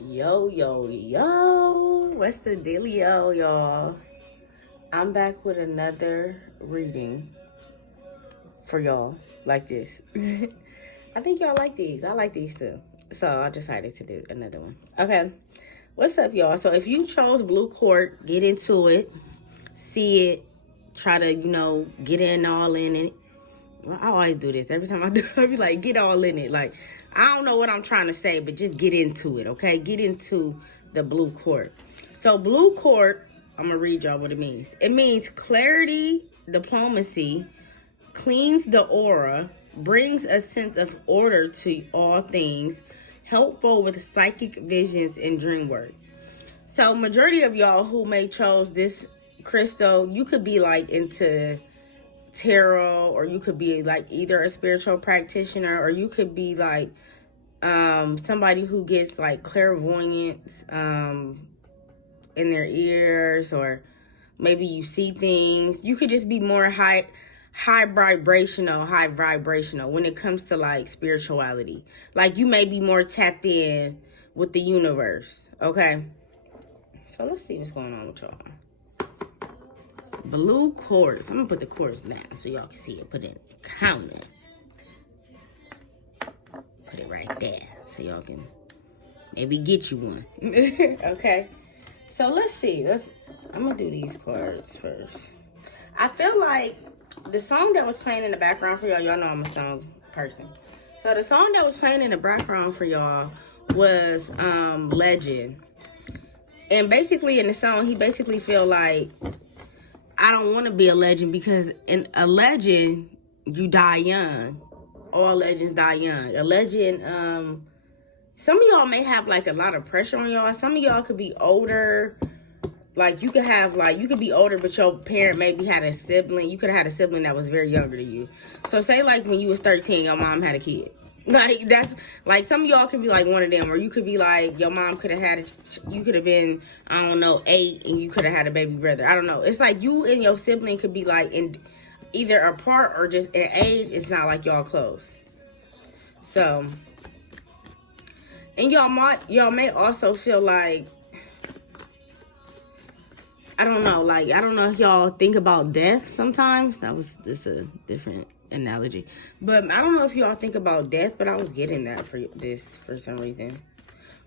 Yo, yo, yo. What's the dealio, y'all? I'm back with another reading for y'all like this. I think y'all like these. I like these too. So I decided to do another one. Okay. What's up, y'all? So if you chose blue court, get into it. See it. Try to, get all in it. Well, I always do this. Every time I do it, I be like, get all in it. Like, I don't know what I'm trying to say, but just get into it, okay? Get into the blue court. So blue court, I'm going to read y'all what it means. It means clarity, diplomacy, cleans the aura, brings a sense of order to all things, helpful with psychic visions and dream work. So majority of y'all who may chose this crystal, you could be like into tarot, or you could be like either a spiritual practitioner, or you could be like somebody who gets like clairvoyance in their ears, or maybe you see things. You could just be more high vibrational when it comes to like spirituality. Like you may be more tapped in with the universe. Okay, so let's see what's going on with y'all. Blue quartz. I'm gonna put the quartz down so y'all can see it. Put it in counting. Put it right there so y'all can maybe get you one. Okay. So let's see. I'm gonna do these cards first. I feel like the song that was playing in the background for y'all know I'm a song person. So the song that was playing in the background for y'all was Legend. And basically in the song, he basically feel like, I don't want to be a legend, because in a legend, you die young. All legends die young. A legend, some of y'all may have like a lot of pressure on y'all. Some of y'all could be older. Like you could be older, but your parent maybe had a sibling. You could have had a sibling that was very younger than you. So say like when you was 13, your mom had a kid. Like that's like some of y'all could be like one of them, or you could be like your mom could have had you could have been, I don't know, 8 and you could have had a baby brother. I don't know. It's like you and your sibling could be like in either apart or just in age. It's not like y'all close. So, and y'all may also feel like, I don't know if y'all think about death sometimes. That was just a different analogy, but I don't know if y'all think about death, but I was getting that for this for some reason.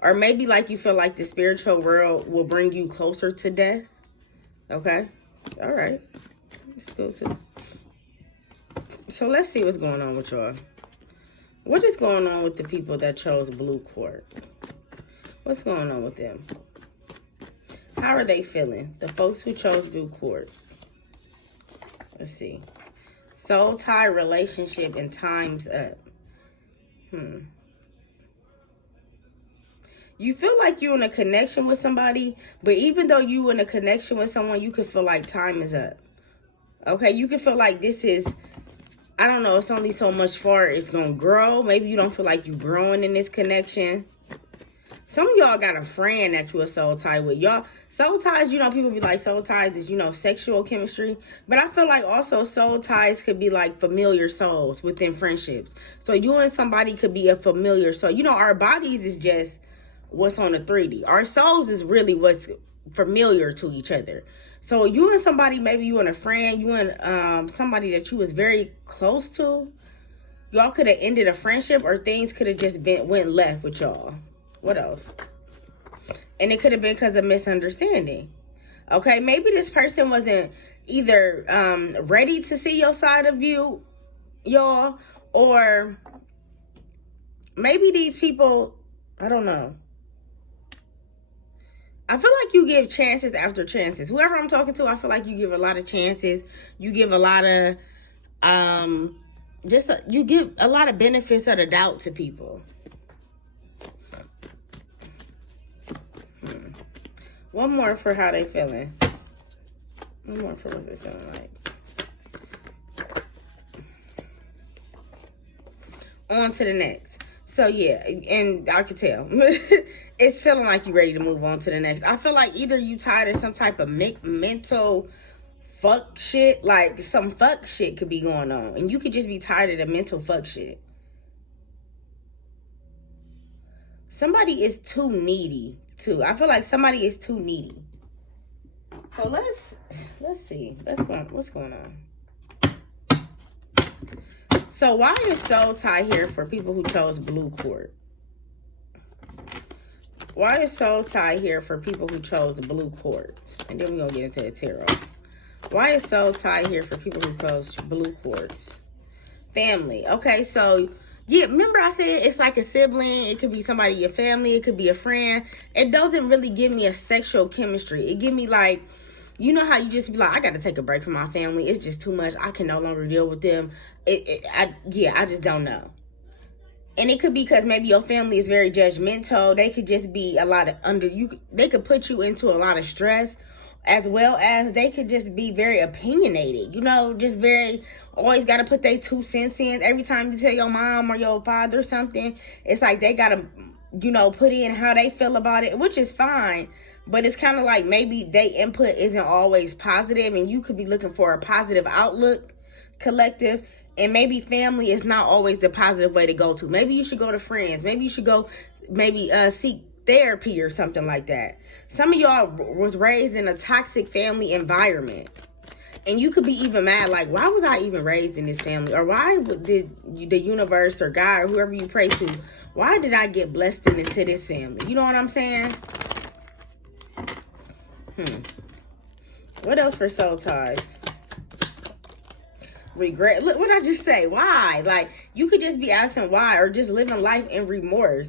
Or maybe like you feel like the spiritual world will bring you closer to death. Okay, all right, let's go to. So let's see what's going on with y'all. What is going on with the people that chose blue quartz? What's going on with them? How are they feeling? The folks who chose blue quartz. Let's see. Soul tie, relationship, and time's up. You feel like you're in a connection with somebody, but even though you're in a connection with someone, you could feel like time is up. Okay, you can feel like this is, I don't know, it's only so much far it's going to grow. Maybe you don't feel like you're growing in this connection. Some of y'all got a friend that you a soul tie with. Y'all, soul ties, people be like soul ties is, sexual chemistry. But I feel like also soul ties could be like familiar souls within friendships. So you and somebody could be a familiar soul. Our bodies is just what's on the 3D. Our souls is really what's familiar to each other. So you and somebody, maybe you and a friend, you and somebody that you was very close to, y'all could have ended a friendship, or things could have just went left with y'all. What else? And it could have been because of misunderstanding. Okay, maybe this person wasn't either ready to see your side of you, y'all, or maybe these people, I don't know. I feel like you give chances after chances. Whoever I'm talking to, I feel like you give a lot of chances. You give a lot of, you give a lot of benefits of the doubt to people. One more for how they feeling. One more for what they're feeling like. On to the next. So yeah, and I could tell. It's feeling like you're ready to move on to the next. I feel like either you tired of some type of mental fuck shit. Like some fuck shit could be going on. And you could just be tired of the mental fuck shit. somebody is too needy too. I feel like somebody is too needy. So let's see. What's going on? So why is soul tie here for people who chose blue quartz? Why is soul tie here for people who chose the blue quartz? And then we're going to get into the tarot. Why is soul tie here for people who chose blue quartz? Family. Okay, so, yeah, remember I said it's like a sibling. It could be somebody in your family. It could be a friend. It doesn't really give me a sexual chemistry. It give me like, you know how you just be like, I got to take a break from my family. It's just too much. I can no longer deal with them. I just don't know. And it could be because maybe your family is very judgmental. They could just be a lot of they could put you into a lot of stress, as well as they could just be very opinionated. You know, just very, always got to put their 2 cents in. Every time you tell your mom or your father something, it's like they got to, you know, put in how they feel about it, which is fine. But it's kind of like maybe their input isn't always positive, and you could be looking for a positive outlook, collective. And maybe family is not always the positive way to go to. Maybe you should go to friends. Maybe you should go, seek therapy or something like that. Some of y'all was raised in a toxic family environment. And you could be even mad, like, why was I even raised in this family? Or why did the universe or God or whoever you pray to, why did I get blessed into this family? You know what I'm saying? What else for soul ties? Regret. Look what I just say. Why? Like, you could just be asking why, or just living life in remorse.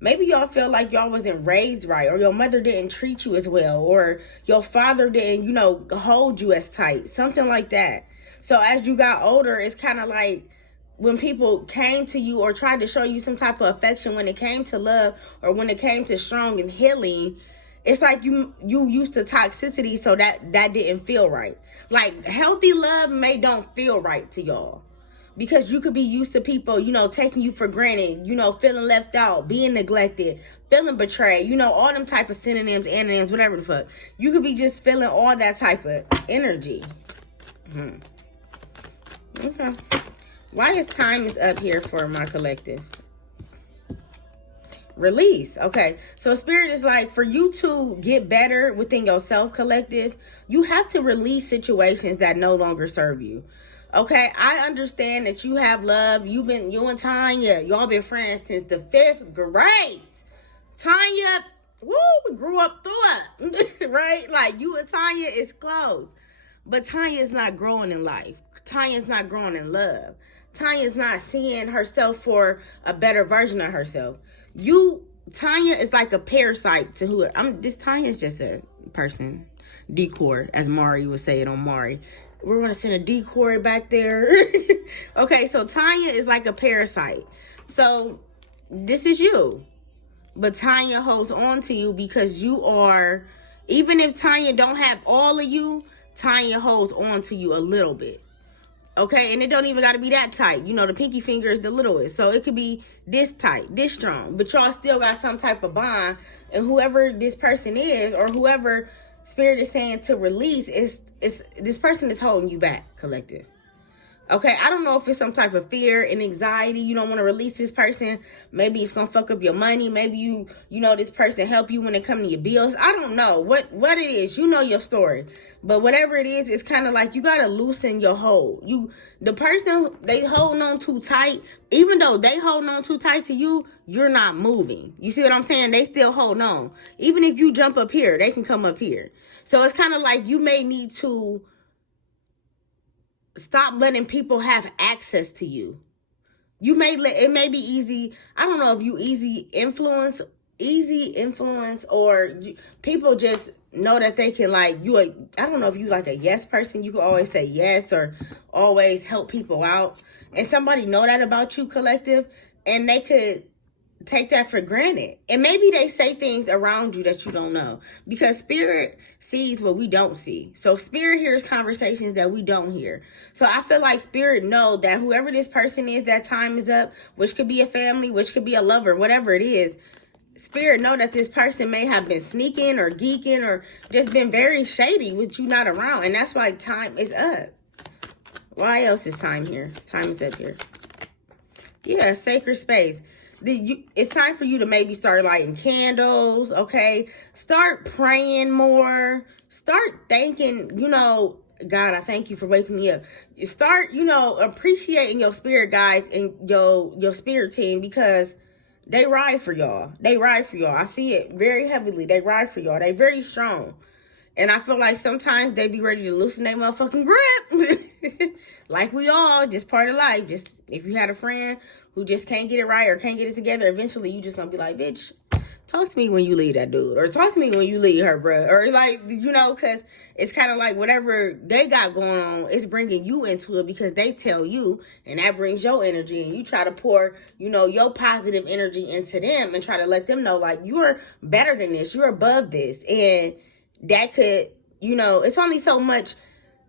Maybe y'all feel like y'all wasn't raised right, or your mother didn't treat you as well, or your father didn't, you know, hold you as tight. Something like that. So as you got older, it's kind of like when people came to you or tried to show you some type of affection, when it came to love or when it came to strong and healing, it's like you used to toxicity, so that didn't feel right. Like, healthy love don't feel right to y'all. Because you could be used to people, you know, taking you for granted, you know, feeling left out, being neglected, feeling betrayed, you know, all them type of synonyms, antonyms, whatever the fuck. You could be just feeling all that type of energy. Okay. Why is time is up here for my collective? Release. Okay, so spirit is like, for you to get better within yourself, collective, you have to release situations that no longer serve you. Okay, I understand that you have love. You and Tanya, y'all been friends since the 5th grade. Tanya, woo, we grew up through it, right? Like, you and Tanya is close, but Tanya is not growing in life. Tanya's not growing in love. Tanya's not seeing herself for a better version of herself. Tanya is like a parasite to who Tanya is just a person. Decor, as Mari would say it on Mari. We're going to send a decoy back there. Okay, so Tanya is like a parasite. So this is you. But Tanya holds on to you because you are, even if Tanya don't have all of you, Tanya holds on to you a little bit. Okay, and it don't even got to be that tight. You know, the pinky finger is the littlest. So it could be this tight, this strong. But y'all still got some type of bond. And whoever this person is, or whoever spirit is saying to release, is this person is holding you back, collective. Okay, I don't know if it's some type of fear and anxiety. You don't want to release this person. Maybe it's going to fuck up your money. Maybe you know this person help you when it comes to your bills. I don't know what it is. You know your story. But whatever it is, it's kind of like you got to loosen your hold. The person, they holding on too tight. Even though they holding on too tight to you, you're not moving. You see what I'm saying? They still hold on. Even if you jump up here, they can come up here. So it's kind of like you may need to stop letting people have access to you. It may be easy. I don't know if you easy influence, or people just know that they can, like, I don't know if you like a yes person. You can always say yes or always help people out. And somebody know that about you, collective, and they could take that for granted. And maybe they say things around you that you don't know, because spirit sees what we don't see. So spirit hears conversations that we don't hear. So I feel like spirit know that whoever this person is, that time is up, which could be a family, which could be a lover, whatever it is. Spirit know that this person may have been sneaking or geeking or just been very shady with you not around. And that's why time is up. Why else is time here? Time is up here. Yeah, sacred space. It's time for you to maybe start lighting candles, okay? Start praying more. Start thanking, God, I thank you for waking me up. Start, appreciating your spirit guides and your spirit team, because they ride for y'all. They ride for y'all. I see it very heavily. They ride for y'all. They very strong. And I feel like sometimes they be ready to loosen their motherfucking grip. Like we all, just part of life. Just if you had a friend who just can't get it right or can't get it together, eventually you just gonna be like, bitch, talk to me when you leave that dude. Or talk to me when you leave her, bruh. Or like, because it's kind of like whatever they got going on, it's bringing you into it because they tell you, and that brings your energy. And you try to pour, your positive energy into them and try to let them know, like, you're better than this. You're above this. And that could, it's only so much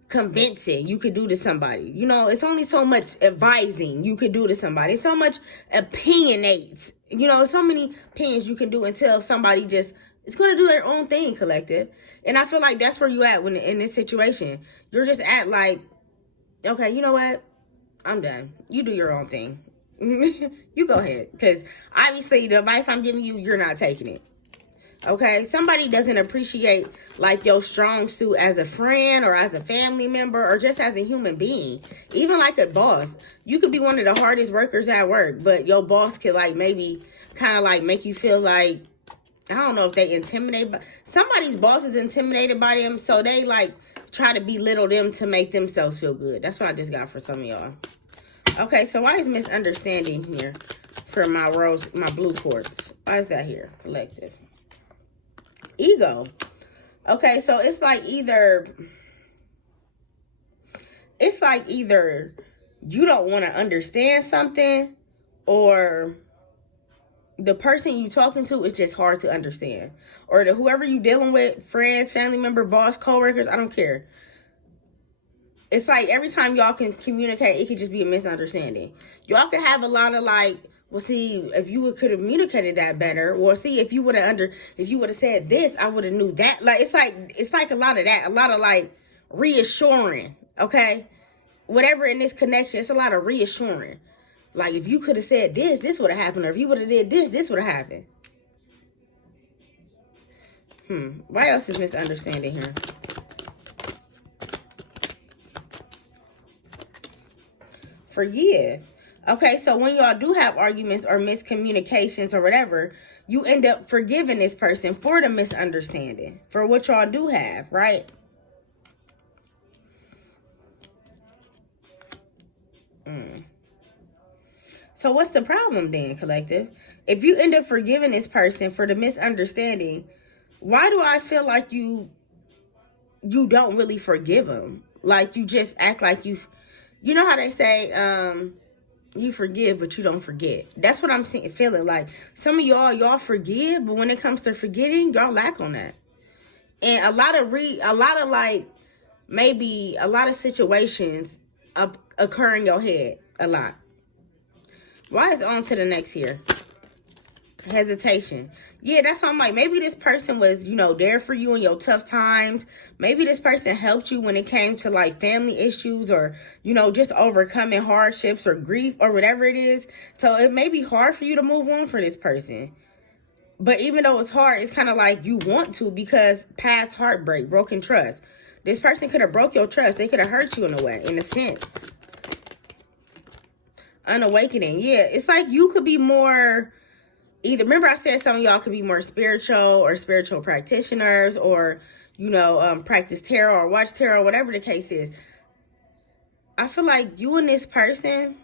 convincing you could do to somebody. It's only so much advising you could do to somebody. So much opinionates. So many opinions you can do until somebody just is going to do their own thing, collective. And I feel like that's where you at when in this situation. You're just at like, okay, you know what? I'm done. You do your own thing. You go ahead. Because obviously the advice I'm giving you, you're not taking it. Okay, somebody doesn't appreciate like your strong suit as a friend or as a family member or just as a human being. Even like a boss, you could be one of the hardest workers at work, but your boss could like maybe kind of like make you feel like, I don't know if they intimidate, but somebody's boss is intimidated by them, so they like try to belittle them to make themselves feel good. That's what I just got for some of y'all. Okay, so why is misunderstanding here for my blue quartz? Why is that here, collective? Ego. Okay, so it's like either you don't want to understand something, or the person you talking to is just hard to understand, or whoever you dealing with, friends, family member, boss, co-workers, I don't care. It's like every time y'all can communicate, it could just be a misunderstanding. Y'all could have a lot of like, well, see, if you could have communicated that better, or see, if you would have said this, I would have knew that. Like, it's like a lot of that, a lot of like reassuring, okay? Whatever in this connection, it's a lot of reassuring. Like, if you could have said this would have happened, or if you would have did this would have happened. Why else is misunderstanding here? Forgive. Okay, so when y'all do have arguments or miscommunications or whatever, you end up forgiving this person for the misunderstanding, for what y'all do have, right? So what's the problem then, collective? If you end up forgiving this person for the misunderstanding, why do I feel like you don't really forgive them? Like, you just act like you know how they say, you forgive, but you don't forget. That's what I'm feeling like. Some of y'all forgive, but when it comes to forgetting, y'all lack on that. And a lot of situations occur in your head a lot. Why is on to the next here? Hesitation. Yeah, that's why I'm like, maybe this person was, there for you in your tough times. Maybe this person helped you when it came to like family issues, or, just overcoming hardships or grief or whatever it is. So it may be hard for you to move on for this person. But even though it's hard, it's kind of like you want to, because past heartbreak, broken trust. This person could have broke your trust. They could have hurt you in a way, in a sense. Unawakening. Yeah, it's like you could be more... remember I said some of y'all could be more spiritual or spiritual practitioners, or, practice tarot or watch tarot, whatever the case is. I feel like you and this person,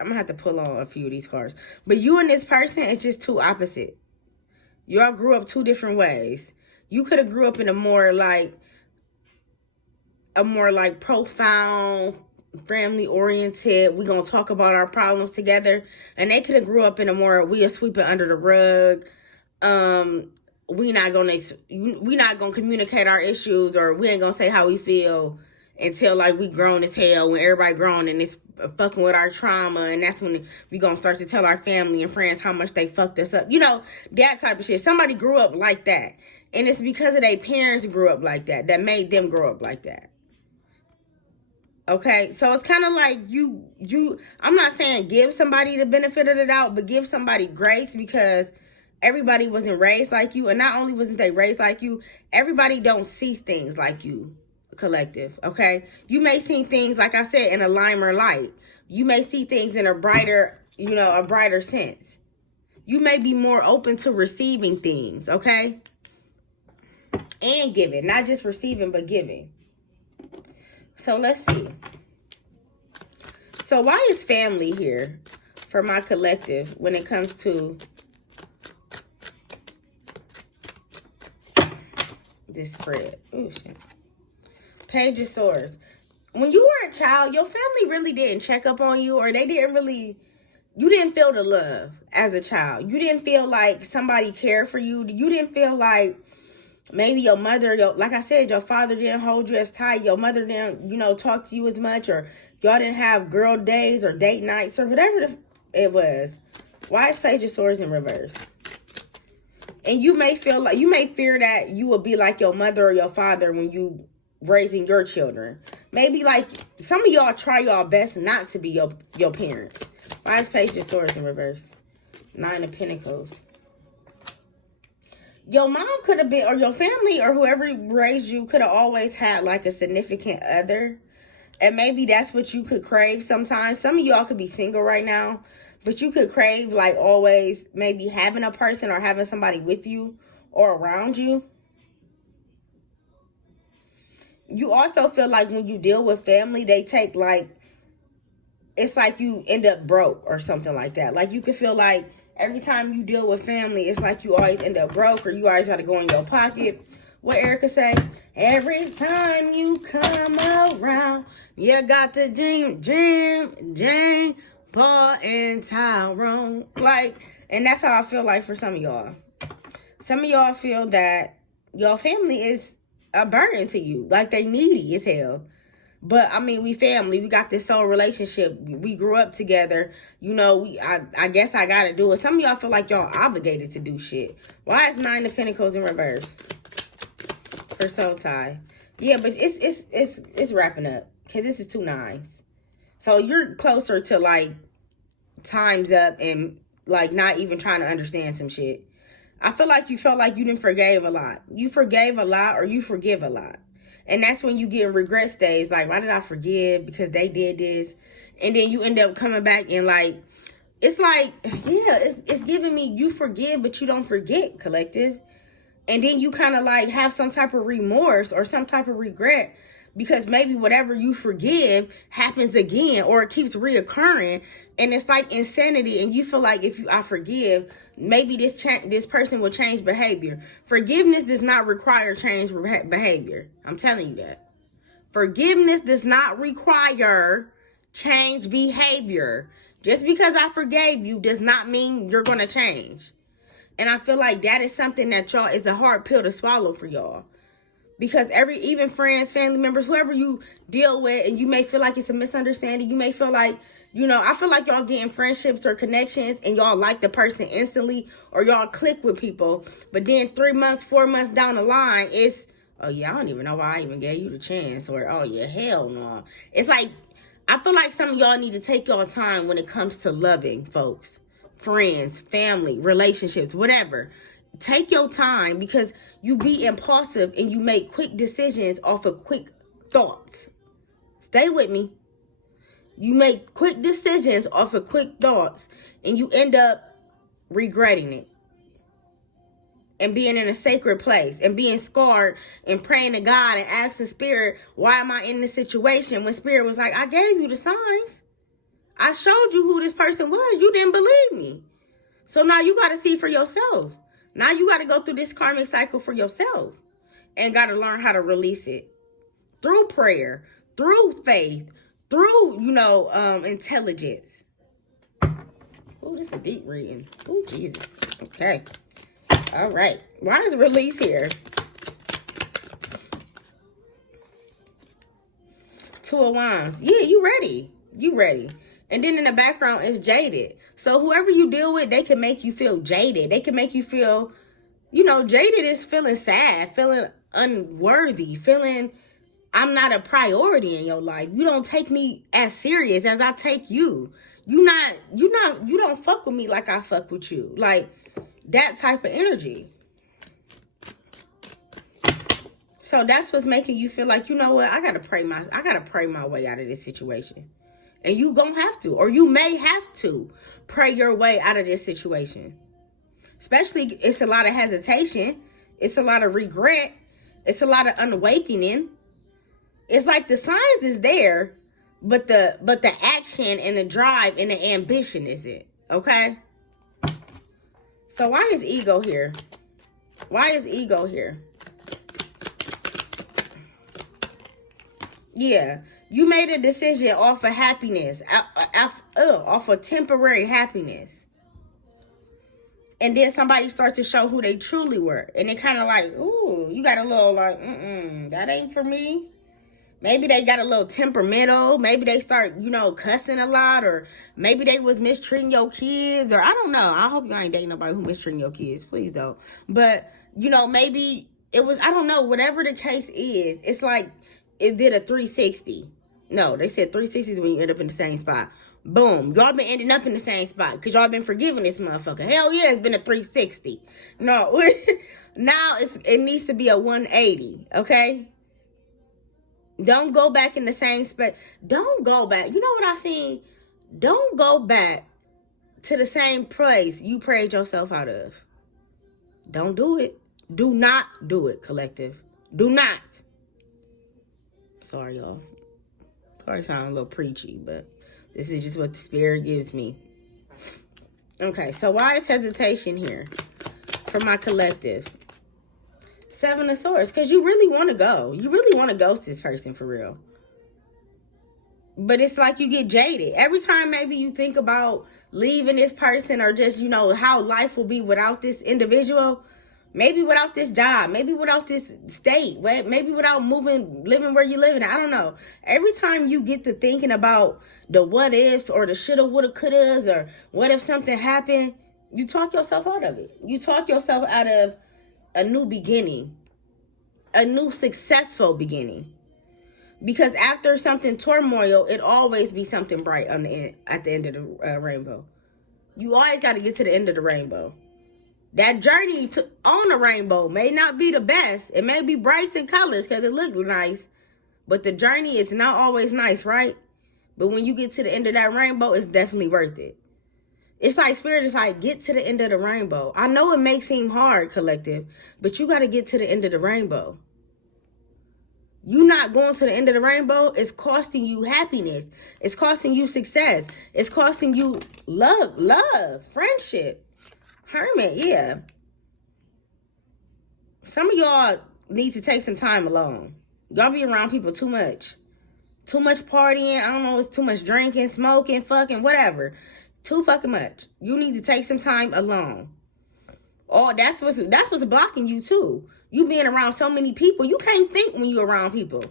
I'm going to have to pull on a few of these cards, but you and this person is just too opposite. Y'all grew up two different ways. You could have grew up in a more like profound, family oriented, we gonna talk about our problems together, and they could have grew up in a more, we'll sweep it under the rug, we not gonna communicate our issues, or we ain't gonna say how we feel until like we grown as hell, when everybody grown and it's fucking with our trauma, and that's when we gonna start to tell our family and friends how much they fucked us up, that type of shit. Somebody grew up like that, and it's because of their parents grew up like that made them grow up like that. Okay, so it's kind of like I'm not saying give somebody the benefit of the doubt, but give somebody grace, because everybody wasn't raised like you. And not only wasn't they raised like you, everybody don't see things like you, collective, okay? You may see things, like I said, in a limer light. You may see things in a brighter, a brighter sense. You may be more open to receiving things, okay? And giving, not just receiving, but giving. So let's see. So why is family here for my collective when it comes to this spread? Ooh, shit. Page of Swords. When you were a child, your family really didn't check up on you, or you didn't feel the love as a child. You didn't feel like somebody cared for you. You didn't feel like maybe your mother, like I said, your father didn't hold you as tight. Your mother didn't, talk to you as much, or y'all didn't have girl days or date nights or whatever it was. Why is Page of Swords in reverse? And you may fear that you will be like your mother or your father when you raising your children. Maybe like some of y'all try y'all best not to be your parents. Why is Page of Swords in reverse? Nine of Pentacles. Your mom could have been, or your family, or whoever raised you could have always had like a significant other. And maybe that's what you could crave sometimes. Some of y'all could be single right now, but you could crave like always maybe having a person or having somebody with you or around you. You also feel like when you deal with family, they take like, it's like you end up broke or something like that. Like you could feel like every time you deal with family, it's like you always end up broke, or you always got to go in your pocket. What Erica say? Every time you come around, you got to dream, Jane, Paul, and Tyrone. Like, and that's how I feel like for some of y'all. Some of y'all feel that your family is a burden to you. Like they needy as hell. But I mean, we family. We got this soul relationship. We grew up together. I guess I gotta do it. Some of y'all feel like y'all obligated to do shit. Why is Nine of Pentacles in reverse for soul tie? Yeah, but it's wrapping up, because this is 2 nines. So you're closer to like time's up and like not even trying to understand some shit. I feel like you felt like you didn't forgave a lot. You forgave a lot, or you forgive a lot. And that's when you get in regret stage. Like, why did I forgive? Because they did this. And then you end up coming back and like, it's like, yeah, it's giving me you forgive, but you don't forget, collective. And then you kind of like have some type of remorse or some type of regret, because maybe whatever you forgive happens again, or it keeps reoccurring. And it's like insanity. And you feel like if I forgive, maybe this person will change behavior. Forgiveness does not require change behavior. I'm telling you that. Forgiveness does not require change behavior. Just because I forgave you does not mean you're going to change. And I feel like that is something that y'all is a hard pill to swallow for y'all. Because even friends, family members, whoever you deal with, and you may feel like it's a misunderstanding. You may feel like, I feel like y'all getting friendships or connections and y'all like the person instantly, or y'all click with people. But then 3 months, 4 months down the line, it's, oh yeah, I don't even know why I even gave you the chance. Or, oh yeah, hell no. It's like, I feel like some of y'all need to take y'all time when it comes to loving folks, friends, family, relationships, whatever. Take your time, because you be impulsive and you make quick decisions off of quick thoughts. Stay with me. You make quick decisions off of quick thoughts, and you end up regretting it. And being in a sacred place and being scarred and praying to God and asking Spirit, why am I in this situation? When Spirit was like, I gave you the signs. I showed you who this person was. You didn't believe me. So now you got to see for yourself. Now you got to go through this karmic cycle for yourself, and got to learn how to release it through prayer, through faith, through, intelligence. Oh, this is a deep reading. Oh, Jesus. Okay. All right. Why is release here? 2 of Wands. Yeah, you ready. You ready. And then in the background is jaded. So whoever you deal with, they can make you feel jaded. They can make you feel, jaded is feeling sad, feeling unworthy, feeling I'm not a priority in your life. You don't take me as serious as I take you. You don't fuck with me like I fuck with you. Like, that type of energy. So that's what's making you feel like, you know what, I gotta pray my way out of this situation. And you gonna have to, or you may have to pray your way out of this situation. Especially, it's a lot of hesitation. It's a lot of regret. It's a lot of unawakening. It's like the signs is there, but the action and the drive and the ambition isn't. Okay? So why is ego here? Why is ego here? Yeah, you made a decision off of happiness, off of temporary happiness. And then somebody starts to show who they truly were. And they kind of like, ooh, you got a little like, that ain't for me. Maybe they got a little temperamental. Maybe they start, cussing a lot. Or maybe they was mistreating your kids. Or I don't know. I hope you ain't dating nobody who mistreating your kids. Please don't. But, maybe it was, I don't know. Whatever the case is, it's like it did a 360. No, they said 360 is when you end up in the same spot. Boom. Y'all been ending up in the same spot because y'all been forgiving this motherfucker. Hell yeah, it's been a 360. No, now it needs to be a 180, okay? Don't go back in the same spot. Don't go back. You know what I seen? Don't go back to the same place you prayed yourself out of. Don't do it. Do not do it, collective. Do not. Sorry, y'all. Sorry, sound a little preachy, but this is just what the spirit gives me. Okay, so why is hesitation here for my collective? 7 of Swords, because you really want to go. You really want to ghost this person for real. But it's like you get jaded. Every time maybe you think about leaving this person or just, how life will be without this individual, maybe without this job, maybe without this state, maybe without living where you're living. I don't know. Every time you get to thinking about the what ifs or the shoulda, woulda, couldas, or what if something happened, you talk yourself out of it. You talk yourself out of a new beginning, a new successful beginning. Because after something turmoil, it always be something bright at the end of the rainbow. You always got to get to the end of the rainbow. That journey on the rainbow may not be the best. It may be bright in colors because it looks nice. But the journey is not always nice, right? But when you get to the end of that rainbow, it's definitely worth it. It's like spirit is like, get to the end of the rainbow. I know it may seem hard, collective, but you got to get to the end of the rainbow. You not going to the end of the rainbow, it's costing you happiness. It's costing you success. It's costing you love, friendship. Hermit, yeah. Some of y'all need to take some time alone. Y'all be around people too much. Too much partying. I don't know, it's too much drinking, smoking, fucking, whatever. Too fucking much. You need to take some time alone. Oh, that's what's blocking you too. You being around so many people, you can't think when you're around people.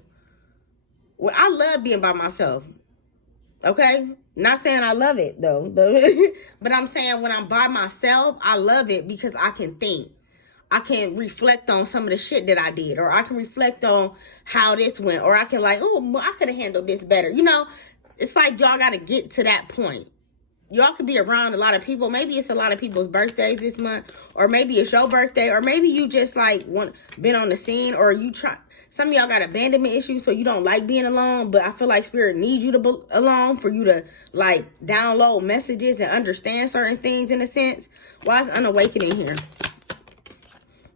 Well, I love being by myself. Okay? Not saying I love it though, but I'm saying when I'm by myself, I love it because I can think. I can reflect on some of the shit that I did, or I can reflect on how this went, or I can like, oh, I could have handled this better. It's like y'all got to get to that point. Y'all could be around a lot of people. Maybe it's a lot of people's birthdays this month, or maybe it's your birthday, or maybe you just like been on the scene, or you try. Some of y'all got abandonment issues, so you don't like being alone, but I feel like spirit needs you to be alone for you to like download messages and understand certain things in a sense. Why is unawakening here?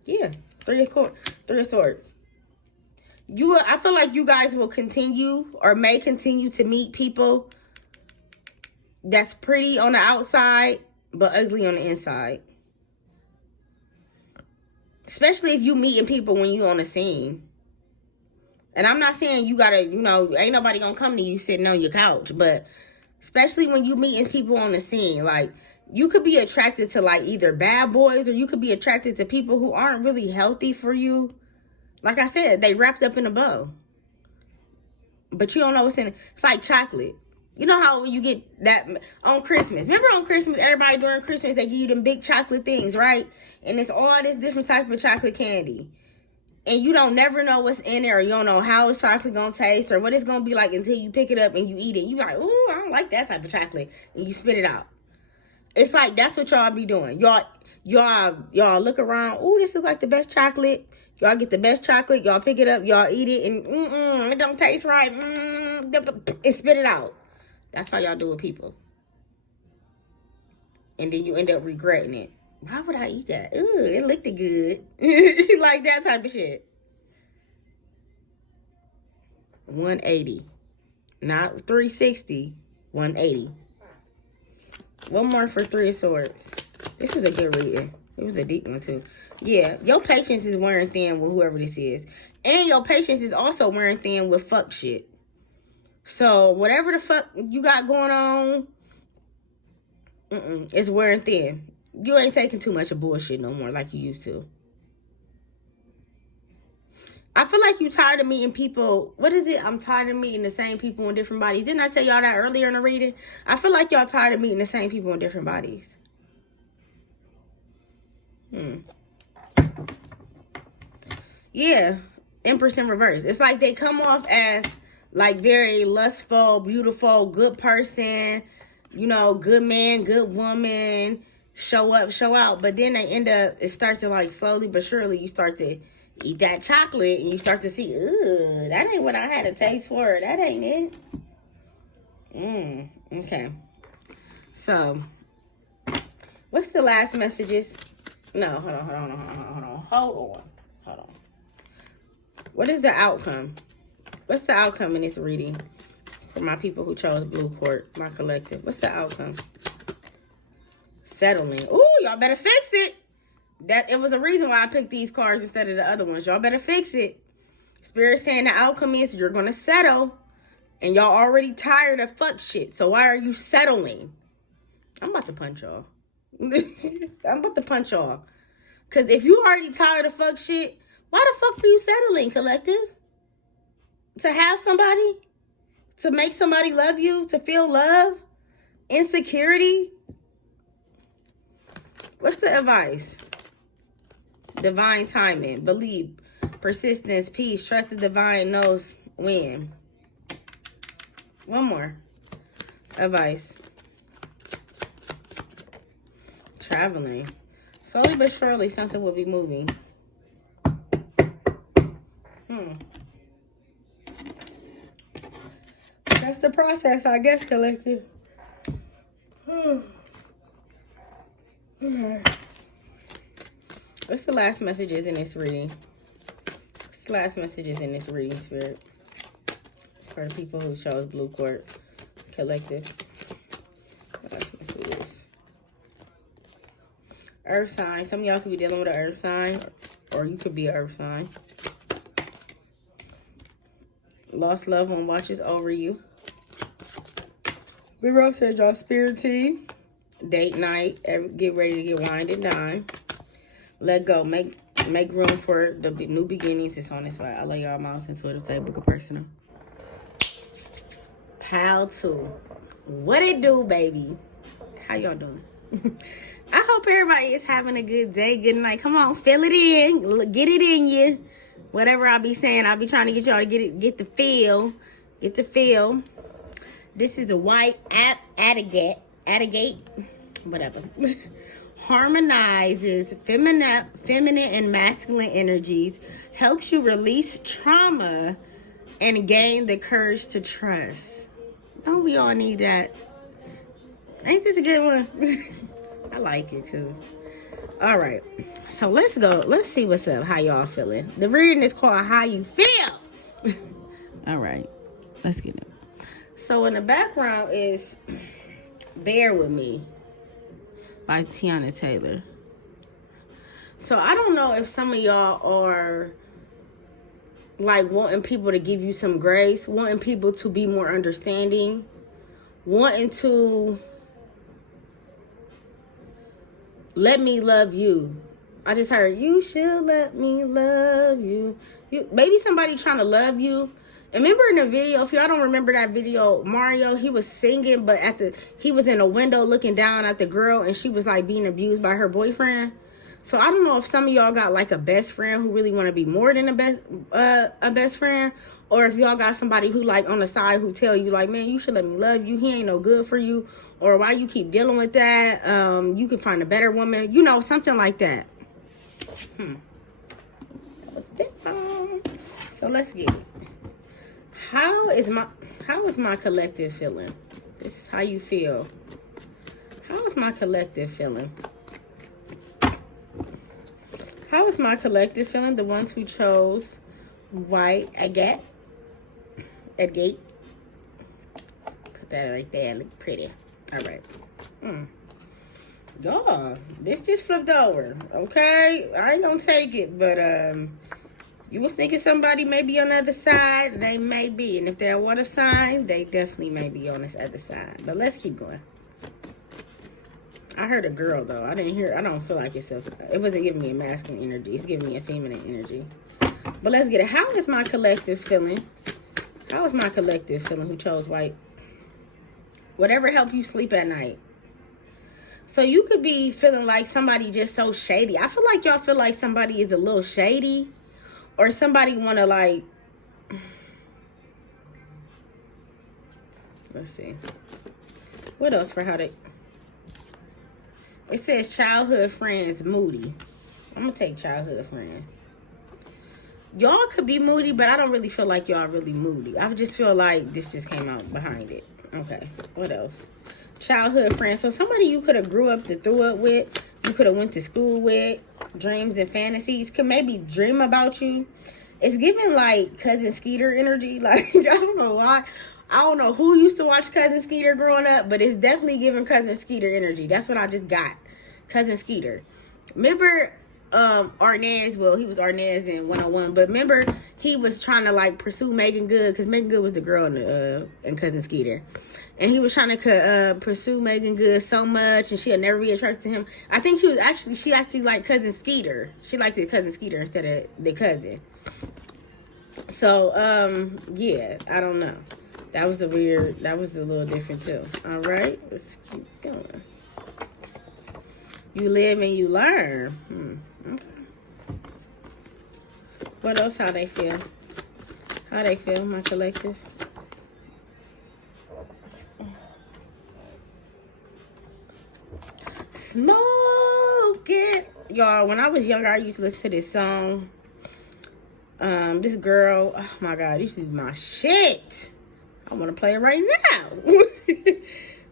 Yeah, 3 of Swords. I feel like you guys will continue or may continue to meet people that's pretty on the outside, but ugly on the inside. Especially if you meeting people when you on the scene. And I'm not saying you gotta, ain't nobody gonna come to you sitting on your couch, but especially when you meeting people on the scene, like, you could be attracted to like either bad boys, or you could be attracted to people who aren't really healthy for you. Like I said, they wrapped up in a bow. But you don't know what's in it. It's like chocolate. You know how when you get that on Christmas. Remember on Christmas, everybody during Christmas, they give you them big chocolate things, right? And it's all this different type of chocolate candy. and you don't never know what's in there, or you don't know how it's chocolate gonna taste or what it's gonna be like until you pick it up and you eat it. You be like, ooh, I don't like that type of chocolate, and you spit it out. It's like that's what y'all be doing. Y'all look around. Ooh, this is like the best chocolate. Y'all get the best chocolate. Y'all pick it up. Y'all eat it, and it don't taste right. And spit it out. That's how y'all do with people. And then you end up regretting it. Why would I eat that? Ooh, it looked good. Like that type of shit. 180. Not 360. 180. One more for Three of Swords. This was a good reading. It was a deep one too. Yeah, your patience is wearing thin with whoever this is. And your patience is also wearing thin with fuck shit. So whatever the fuck you got going on, it's wearing thin. You ain't taking too much of bullshit no more like you used to. I feel like you tired of meeting people. What is it? I'm tired of meeting the same people in different bodies. Didn't I tell y'all that earlier in the reading? I feel like y'all tired of meeting the same people in different bodies. Yeah. Empress in reverse. It's like they come off as like very lustful, beautiful, good person, you know, good man, good woman, show up, show out. But then they end up, it starts to like slowly but surely, you start to eat that chocolate and you start to see, ooh, that ain't what I had a taste for. That ain't it. Okay. So, what's the last messages? No, hold on. What is the outcome? What's the outcome in this reading for my people who chose Blue Court, my collective? What's the outcome? Settling. Ooh, y'all better fix it. That it was a reason why I picked these cards instead of the other ones. Y'all better fix it. Spirit saying the outcome is you're going to settle. And y'all already tired of fuck shit. So why are you settling? I'm about to punch y'all. I'm about to punch y'all. Because if you already tired of fuck shit, why the fuck are you settling, collective? To have somebody? To make somebody love you? To feel love? Insecurity? What's the advice? Divine timing. Believe. Persistence. Peace. Trust the divine knows when. One more. Advice. Traveling. Slowly but surely something will be moving. That's the process, I guess, collective. Okay. What's the last messages in this reading? What's the last messages in this reading, Spirit? For the people who chose Blue Court collective. Last messages. Earth sign. Some of y'all could be dealing with an earth sign, or you could be an earth sign. Lost loved one watches over you. We wrote said y'all spirit team. Date night. Get ready to get wined and dine. Let go. Make room for the new beginnings. It's on its way. I love y'all mouse into it. Table book of personal. Pile 2. What it do, baby? How y'all doing? I hope everybody is having a good day, good night. Come on, fill it in. Get it in you. Whatever I be saying, I'll be trying to get y'all to get the feel. Get the feel. This is a white Adagate, whatever. Harmonizes feminine and masculine energies, helps you release trauma, and gain the courage to trust. Don't we all need that? Ain't this a good one? I like it too. All right, so let's go. Let's see what's up. How y'all feeling? The reading is called How You Feel. All right, let's get it. So in the background is Bear With Me by Tiana Taylor. So I don't know if some of y'all are like wanting people to give you some grace, wanting people to be more understanding, wanting to let me love you. I just heard, you should let me love you. Maybe somebody trying to love you. And remember in the video, if y'all don't remember that video, Mario, he was singing, but he was in a window looking down at the girl, and she was like being abused by her boyfriend. So I don't know if some of y'all got like a best friend who really want to be more than a best friend, or if y'all got somebody who like on the side who tell you like, man, you should let me love you. He ain't no good for you, or why you keep dealing with that. You can find a better woman, you know, something like that. What's different? So let's get it. How is my collective feeling? This is how you feel. How is my collective feeling? How is my collective feeling? The ones who chose white agate. Put that right there. Look pretty. All right. Y'all, this just flipped over. Okay, I ain't gonna take it, but you was thinking somebody may be on the other side. They may be, and if they're a water sign, they definitely may be on this other side. But let's keep going. I heard a girl though. I don't feel like it wasn't giving me a masculine energy. It's giving me a feminine energy. But let's get it. How is my collective feeling? How is my collective feeling who chose white? Whatever helps you sleep at night. So you could be feeling like somebody just so shady. I feel like y'all feel like somebody is a little shady, or somebody want to like, let's see. What else for how they... It says childhood friends moody. I'm going to take childhood friends. Y'all could be moody, but I don't really feel like y'all really moody. I just feel like this just came out behind it. Okay, what else? Childhood friends. So somebody you could have grew up with, you could have went to school with, dreams and fantasies, could maybe dream about you. It's giving like Cousin Skeeter energy. Like, I don't know why. I don't know who used to watch Cousin Skeeter growing up, but it's definitely giving Cousin Skeeter energy. That's what I just got. Cousin Skeeter. Remember Arnaz? Well, he was Arnaz in 101, but remember he was trying to like pursue Megan Good, because Megan Good was the girl in Cousin Skeeter. And he was trying to pursue Megan Good so much, and she'll never be attracted to him. I think she actually liked Cousin Skeeter. She liked the Cousin Skeeter instead of the cousin. So, yeah, I don't know. That was a little different too. All right, let's keep going. You live and you learn. Okay. What else? How they feel? How they feel, my collective? Smoke it. Y'all, when I was younger, I used to listen to this song. This girl, oh my God, this is my shit. I want to play it right now.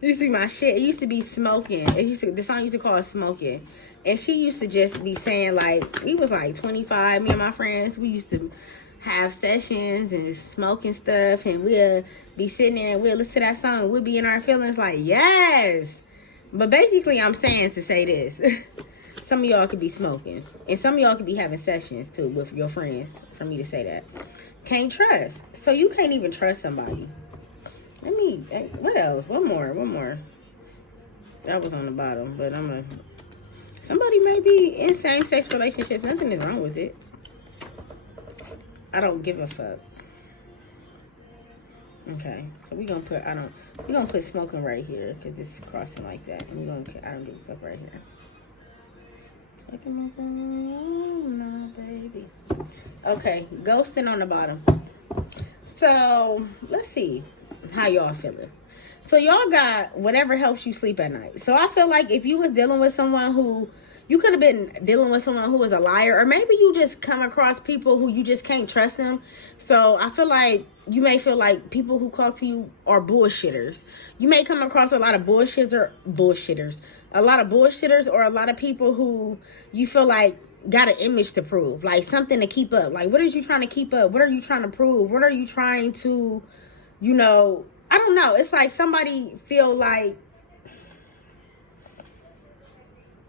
This used to be my shit. It used to be Smoking. The song used to call it Smoking. And she used to just be saying, like, we was like 25, me and my friends. We used to have sessions and smoking stuff. And we'll be sitting there and we'll listen to that song. And we'll be in our feelings like, yes. But basically, I'm saying to say this. Some of y'all could be smoking. And some of y'all could be having sessions, too, with your friends. For me to say that. Can't trust. So you can't even trust somebody. What else? One more. That was on the bottom, but somebody may be in same-sex relationships. Nothing is wrong with it. I don't give a fuck. Okay, so we're gonna put smoking right here, because it's crossing like that. And I don't give a fuck right here. Baby. Okay, ghosting on the bottom. So let's see how y'all feeling. So y'all got whatever helps you sleep at night. So I feel like if you was dealing with someone who, you could have been dealing with someone who was a liar, or maybe you just come across people who you just can't trust them. So I feel like you may feel like people who talk to you are bullshitters. You may come across a lot of bullshitters, or a lot of people who you feel like got an image to prove, like something to keep up. Like, what are you trying to keep up? What are you trying to prove? What are you trying to, I don't know. It's like somebody feel like,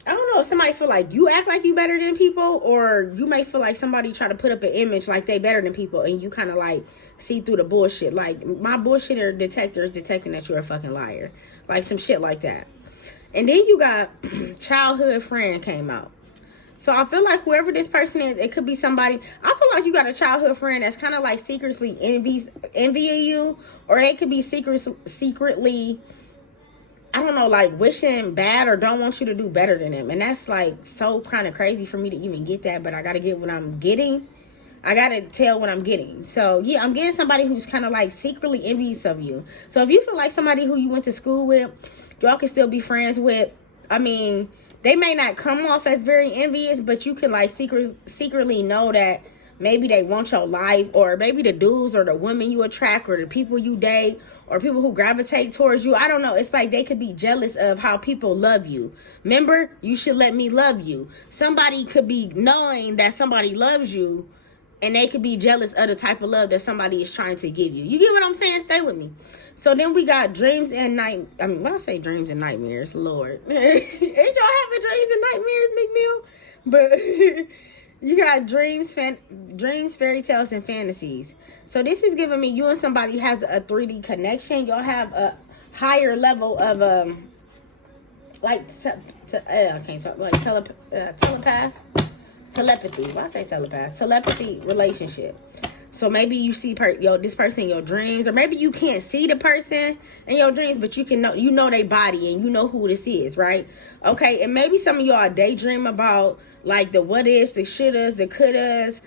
I don't know, somebody feel like you act like you better than people, or you may feel like somebody try to put up an image like they better than people, and you kind of like see through the bullshit. Like, my bullshitter detector is detecting that you're a fucking liar. Like some shit like that. And then you got childhood friend came out. So I feel like whoever this person is, it could be somebody. I feel like you got a childhood friend that's kind of like secretly envying you, or they could be secretly, I don't know, like wishing bad or don't want you to do better than them. And that's like so kind of crazy for me to even get that, but I got to get what I'm getting. I got to tell what I'm getting. So yeah, I'm getting somebody who's kind of like secretly envious of you. So if you feel like somebody who you went to school with, y'all can still be friends with. I mean, they may not come off as very envious, but you can like secretly know that maybe they want your life, or maybe the dudes or the women you attract or the people you date or people who gravitate towards you. I don't know. It's like they could be jealous of how people love you. Remember, you should let me love you. Somebody could be knowing that somebody loves you, and they could be jealous of the type of love that somebody is trying to give you. You get what I'm saying? Stay with me. So then we got dreams and when I say dreams and nightmares, Lord. Ain't y'all having dreams and nightmares, McMill? But you got dreams, fairy tales, and fantasies. So this is giving me you and somebody has a 3D connection. Y'all have a higher level of I can't talk, like telepathy. Why I say telepath? Telepathy relationship. So maybe you see this person in your dreams, or maybe you can't see the person in your dreams, but you can know their body and you know who this is, right? Okay, and maybe some of y'all daydream about like the what ifs, the shouldas, the couldas.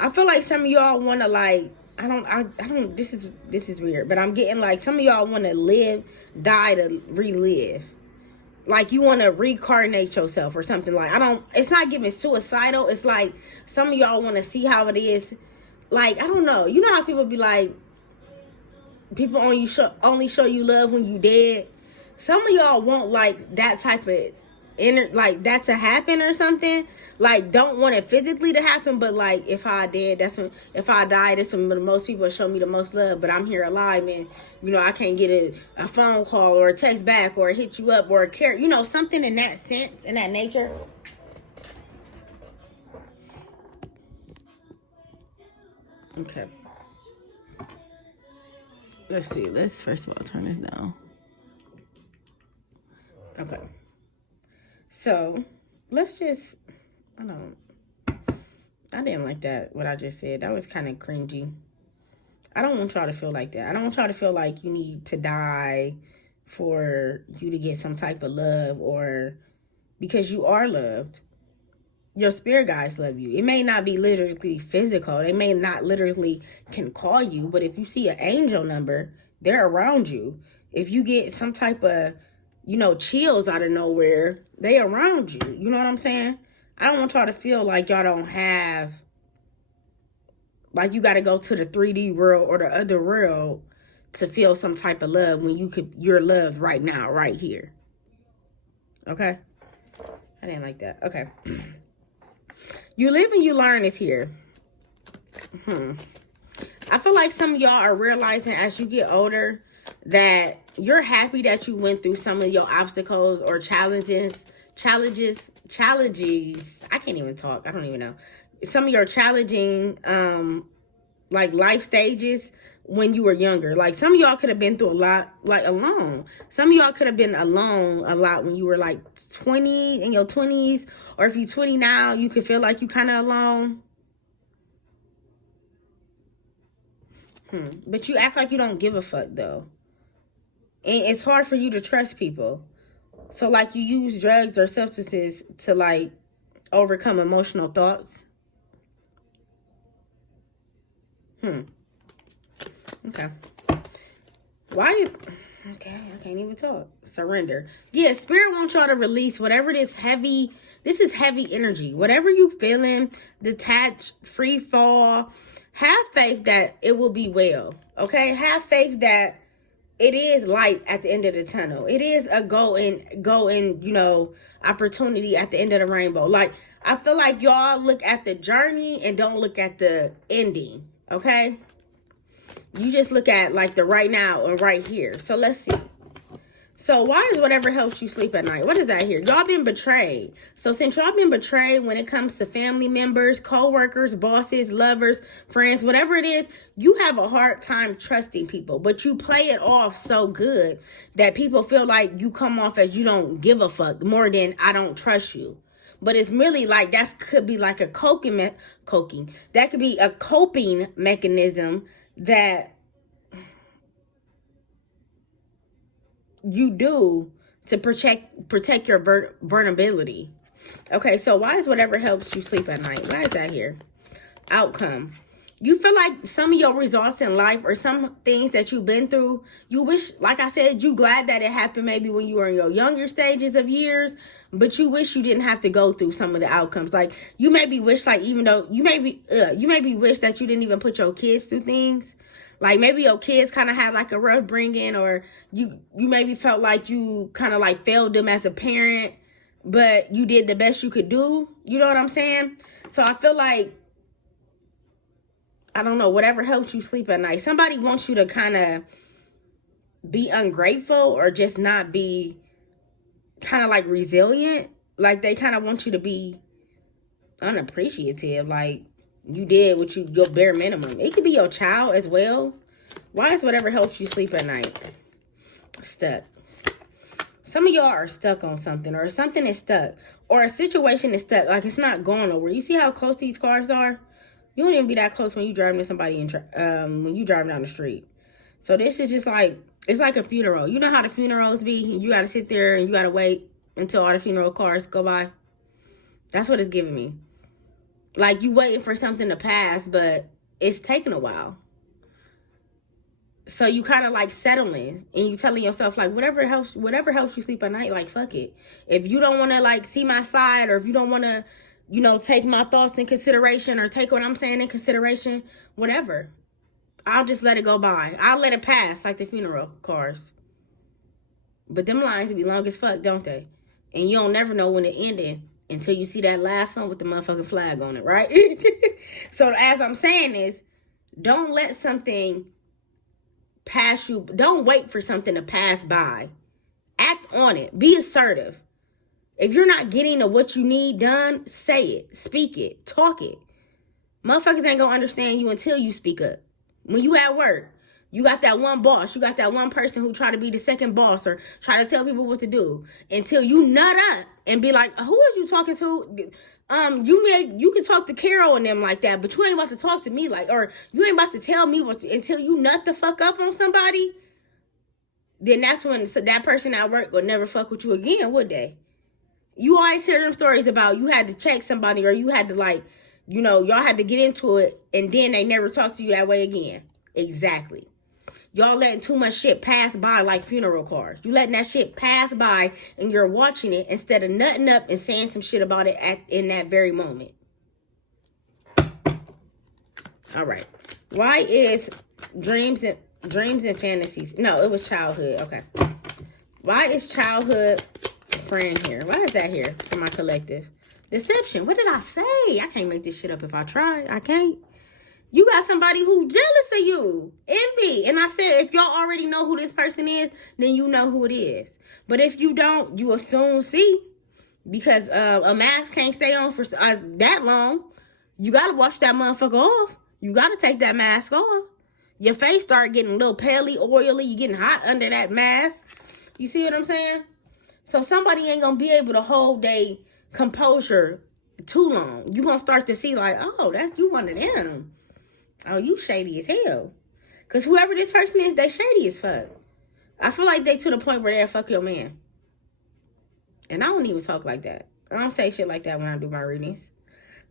I feel like some of y'all want to like I don't. This is weird, but I'm getting like some of y'all want to live, die to relive. Like you want to reincarnate yourself or something. Like it's not giving suicidal. It's like some of y'all want to see how it is. Like, I don't know. You know how people be like, people only show you love when you dead. Some of y'all want like that type of like that to happen or something. Like don't want it physically to happen, but like if I died, if I died, that's when most people show me the most love. But I'm here alive, and I can't get a phone call or a text back or hit you up or care, something in that sense, in that nature. Okay. Let's see. Let's first of all turn this down. Okay. So, let's just, I didn't like that, what I just said. That was kind of cringy. I don't want y'all to feel like that. I don't want y'all to feel like you need to die for you to get some type of love, or because you are loved. Your spirit guides love you. It may not be literally physical. They may not literally can call you, but if you see an angel number, they're around you. If you get some type of chills out of nowhere, they around you. You know what I'm saying? I don't want y'all to feel like y'all don't have, like you got to go to the 3D world or the other world to feel some type of love when you're loved right now, right here. Okay? I didn't like that. Okay. You live and you learn is here. I feel like some of y'all are realizing as you get older that you're happy that you went through some of your obstacles or challenges. I can't even talk. I don't even know. Some of your challenging, like life stages when you were younger. Like some of y'all could have been through a lot, like alone. Some of y'all could have been alone a lot when you were like 20, in your 20s. Or if you're 20 now, you could feel like you kind of alone. But you act like you don't give a fuck though. And it's hard for you to trust people. So like you use drugs or substances to like overcome emotional thoughts. Okay. Why? Okay, I can't even talk. Surrender. Yeah, spirit wants y'all to release whatever this heavy. This is heavy energy. Whatever you feeling, detached, free fall. Have faith that it will be well. Okay? Have faith that it is light at the end of the tunnel. It is a go in, opportunity at the end of the rainbow. Like, I feel like y'all look at the journey and don't look at the ending. Okay? You just look at like the right now and right here. So let's see. So why is whatever helps you sleep at night? What is that here? Y'all been betrayed. So since y'all been betrayed when it comes to family members, co-workers, bosses, lovers, friends, whatever it is, you have a hard time trusting people. But you play it off so good that people feel like you come off as you don't give a fuck more than I don't trust you. But it's really like that could be like a coping mechanism that you do to protect your vulnerability. Okay, so why is whatever helps you sleep at night? Why is that here? Outcome. You feel like some of your results in life or some things that you've been through, you wish, like I said, you glad that it happened maybe when you were in your younger stages of years, but you wish you didn't have to go through some of the outcomes. Like, you maybe wish, like, even though you maybe wish that you didn't even put your kids through things. Like, maybe your kids kind of had like a rough bringing, or you maybe felt like you kind of like failed them as a parent, but you did the best you could do. You know what I'm saying? So I feel like, I don't know, whatever helps you sleep at night. Somebody wants you to kind of be ungrateful or just not be kind of like resilient. Like, they kind of want you to be unappreciative. Like, you did what your bare minimum. It could be your child as well. Why is whatever helps you sleep at night? Stuck. Some of y'all are stuck on something, or something is stuck, or a situation is stuck. Like, it's not going nowhere. You see how close these cars are? You don't even be that close when you driving to somebody when you driving down the street. So this is just like, it's like a funeral. You know how the funerals be? You got to sit there and you got to wait until all the funeral cars go by. That's what it's giving me. Like, you waiting for something to pass, but it's taking a while. So you kind of like settling, and you telling yourself, like, whatever helps you sleep at night, like, fuck it. If you don't want to like see my side, or if you don't want to, you know, take my thoughts in consideration, or take what I'm saying in consideration, whatever. I'll just let it go by. I'll let it pass, like the funeral cars. But them lines be long as fuck, don't they? And you don't never know when it ended until you see that last one with the motherfucking flag on it, right? So as I'm saying is, don't let something pass you. Don't wait for something to pass by. Act on it. Be assertive. If you're not getting to what you need done, say it, speak it, talk it. Motherfuckers ain't gonna understand you until you speak up. When you at work, you got that one boss, you got that one person who try to be the second boss or try to tell people what to do, until you nut up and be like, who is you talking to? You can talk to Carol and them like that, but you ain't about to talk to me like, or you ain't about to tell me until you nut the fuck up on somebody. Then that's when that person at work will never fuck with you again, would they? You always hear them stories about you had to check somebody, or you had to, like, you know, y'all had to get into it, and then they never talk to you that way again. Exactly. Y'all letting too much shit pass by like funeral cars. You letting that shit pass by, and you're watching it instead of nutting up and saying some shit about it in that very moment. All right. Why is dreams and fantasies? No, it was childhood. Okay. Why is childhood friend here? Why is that here for my collective? Deception. What did I say? I can't make this shit up if I try. I can't. You got somebody who jealous of you. Envy. And I said, if y'all already know who this person is, then you know who it is. But if you don't, you will soon see. Because a mask can't stay on for that long. You got to wash that motherfucker off. You got to take that mask off. Your face start getting a little paley, oily. You getting hot under that mask. You see what I'm saying? So somebody ain't going to be able to hold their composure too long. You're going to start to see like, oh, that's you one of them. Oh, you shady as hell. Because whoever this person is, they shady as fuck. I feel like they to the point where they'll fuck your man. And I don't even talk like that. I don't say shit like that when I do my readings.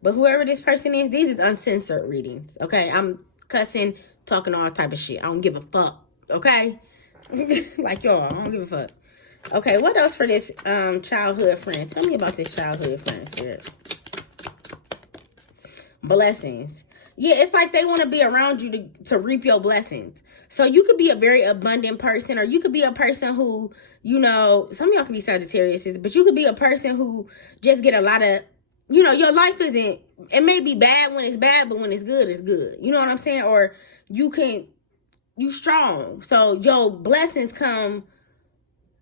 But whoever this person is, these is uncensored readings. Okay? I'm cussing, talking all type of shit. I don't give a fuck. Okay? Like y'all, I don't give a fuck. Okay, what else for this childhood friend? Tell me about this childhood friend, Spirit. Blessings. Yeah, it's like they want to be around you to reap your blessings. So you could be a very abundant person, or you could be a person who, you know, some of y'all can be Sagittarius, but you could be a person who just get a lot of, you know, your life isn't, it may be bad when it's bad, but when it's good, it's good. You know what I'm saying? Or you strong. So your blessings come,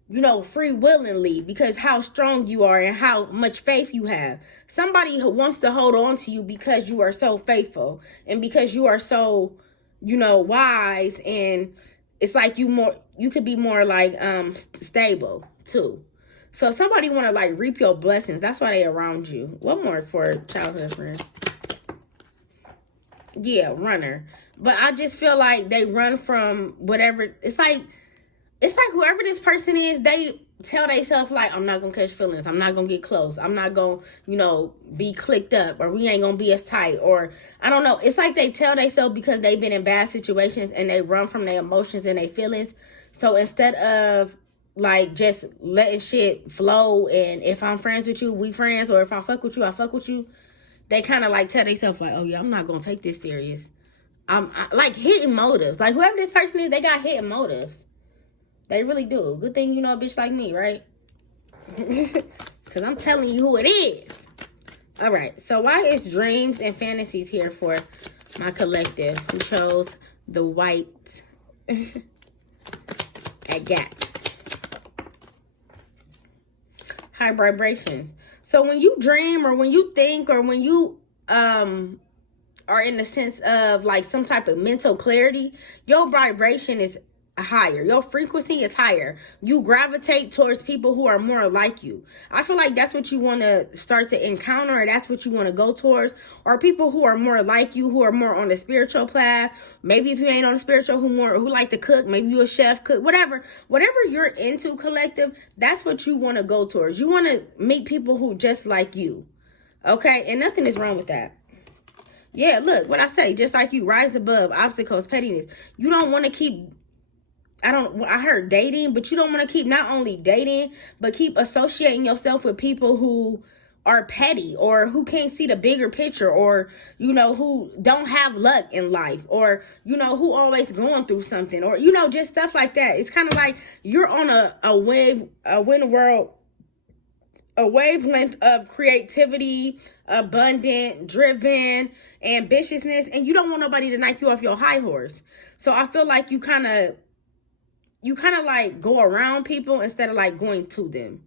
you know, free willingly, because how strong you are and how much faith you have. Somebody who wants to hold on to you because you are so faithful and because you are so, you know, wise, and it's like you could be more like stable too. So somebody want to like reap your blessings. That's why they around you. What more for childhood friends? Yeah, runner. But I just feel like they run from whatever. It's like, it's like whoever this person is, they tell themselves like, I'm not gonna catch feelings, I'm not gonna get close, I'm not gonna, you know, be clicked up, or we ain't gonna be as tight, or I don't know. It's like they tell themselves because they've been in bad situations and they run from their emotions and their feelings. So instead of like just letting shit flow, and if I'm friends with you, we friends, or if I fuck with you, I fuck with you, they kind of like tell themselves like, oh yeah, I'm not gonna take this serious. Like hidden motives. Like whoever this person is, they got hidden motives. They really do. Good thing you know a bitch like me, right? Because I'm telling you who it is. All right. So why is dreams and fantasies here for my collective who chose the white agate? High vibration. So when you dream, or when you think, or when you are in the sense of like some type of mental clarity, your vibration is higher, your frequency is higher. You gravitate towards people who are more like you. I feel like that's what you want to start to encounter, or that's what you want to go towards, or people who are more like you, who are more on the spiritual path. Maybe if you ain't on the spiritual, who like to cook, maybe you a chef, cook, whatever you're into, collective, that's what you want to go towards. You want to meet people who just like you, okay? And nothing is wrong with that. Yeah, look what I say, just like you, rise above obstacles, pettiness. You don't want to keep, I heard dating, but you don't want to keep not only dating, but keep associating yourself with people who are petty, or who can't see the bigger picture, or, you know, who don't have luck in life, or, you know, who always going through something, or, you know, just stuff like that. It's kind of like you're on a wavelength of creativity, abundant, driven, ambitiousness, and you don't want nobody to knock you off your high horse. So I feel like you kind of like go around people instead of like going to them.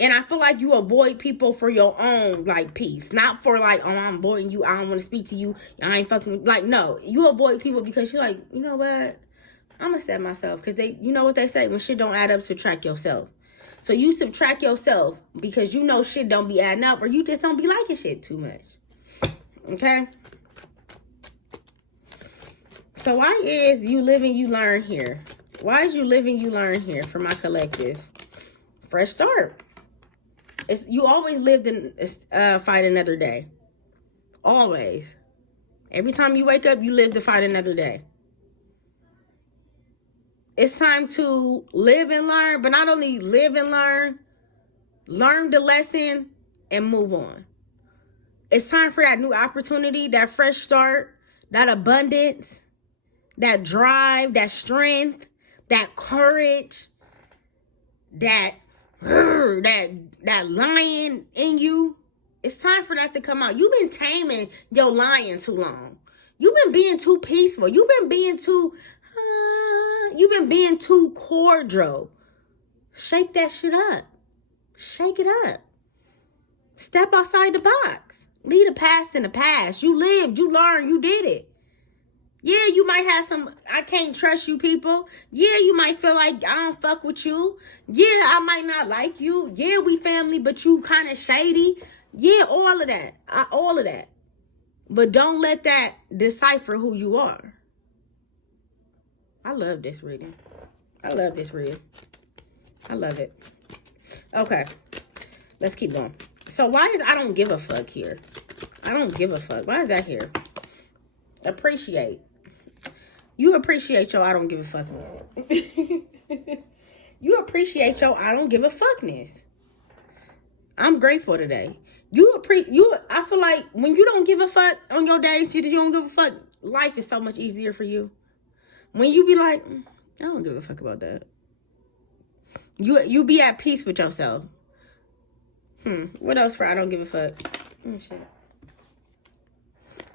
And I feel like you avoid people for your own like peace, not for like, oh, I'm avoiding you, I don't want to speak to you, I ain't fucking, like, no, you avoid people because you're like, you know what, I'm gonna set myself, because they, you know what they say, when shit don't add up, subtract yourself. So you subtract yourself because you know shit don't be adding up, or you just don't be liking shit too much. Okay? So why is you live and you learn here? Why is you live and you learn here for my collective? Fresh start. You always lived in fight another day. Always. Every time you wake up, you live to fight another day. It's time to live and learn, but not only live and learn the lesson and move on. It's time for that new opportunity, that fresh start, that abundance, that drive, that strength, that courage, that lion in you. It's time for that to come out. You've been taming your lion too long. You've been being too peaceful. You've been being too cordial. Shake that shit up. Shake it up. Step outside the box. Leave the past in the past. You lived, you learned, you did it. Yeah, you might have some, I can't trust you people. Yeah, you might feel like I don't fuck with you. Yeah, I might not like you. Yeah, we family, but you kind of shady. Yeah, all of that. All of that. But don't let that decipher who you are. I love this reading. I love this reading. I love it. Okay, let's keep going. So why is I don't give a fuck here? I don't give a fuck. Why is that here? Appreciate. You appreciate your I don't give a fuckness. You appreciate your I don't give a fuckness. I'm grateful today. I feel like when you don't give a fuck on your days, you don't give a fuck, life is so much easier for you. When you be like, I don't give a fuck about that. You be at peace with yourself. What else for I don't give a fuck? Shit.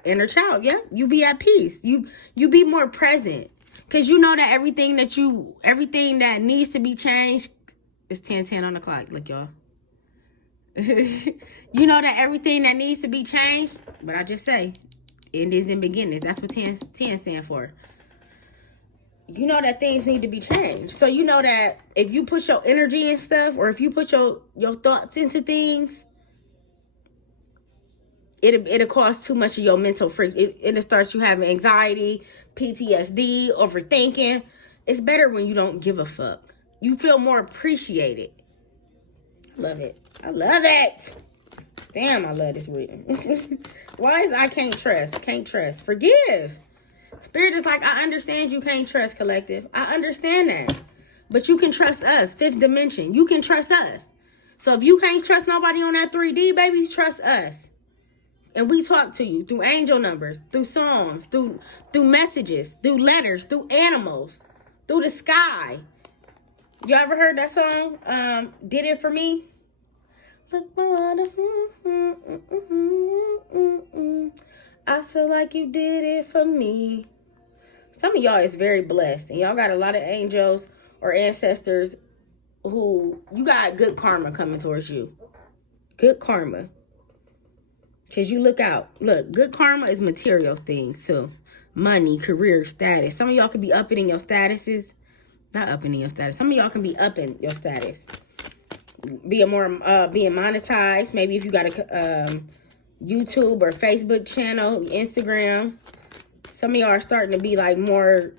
Inner child, yeah. You be at peace. You be more present. Because you know that everything that needs to be changed is 10:10 on the clock. Look, y'all. You know that everything that needs to be changed, but I just say, endings and beginnings. That's what 10 stand for. You know that things need to be changed. So you know that if you put your energy and stuff, or if you put your thoughts into things, it'll cause too much of your mental freak. It'll start you having anxiety, PTSD, overthinking. It's better when you don't give a fuck. You feel more appreciated. I love it. I love it. Damn, I love this reading. Why is I can't trust? Can't trust. Forgive. Spirit is like, I understand you can't trust, collective. I understand that. But you can trust us. Fifth dimension. You can trust us. So if you can't trust nobody on that 3D, baby, trust us. And we talk to you through angel numbers, through songs, through messages, through letters, through animals, through the sky. You ever heard that song? Did It For Me? Look, I feel like you did it for me. Some of y'all is very blessed. And y'all got a lot of angels or ancestors who, you got good karma coming towards you. Good karma. Because you look out. Look, good karma is material things too. Money, career, status. Some of y'all could be upping in your statuses. Not upping in your status. Some of y'all can be upping your status. Being monetized. Maybe if you got a YouTube or Facebook channel, Instagram. Some of y'all are starting to be like more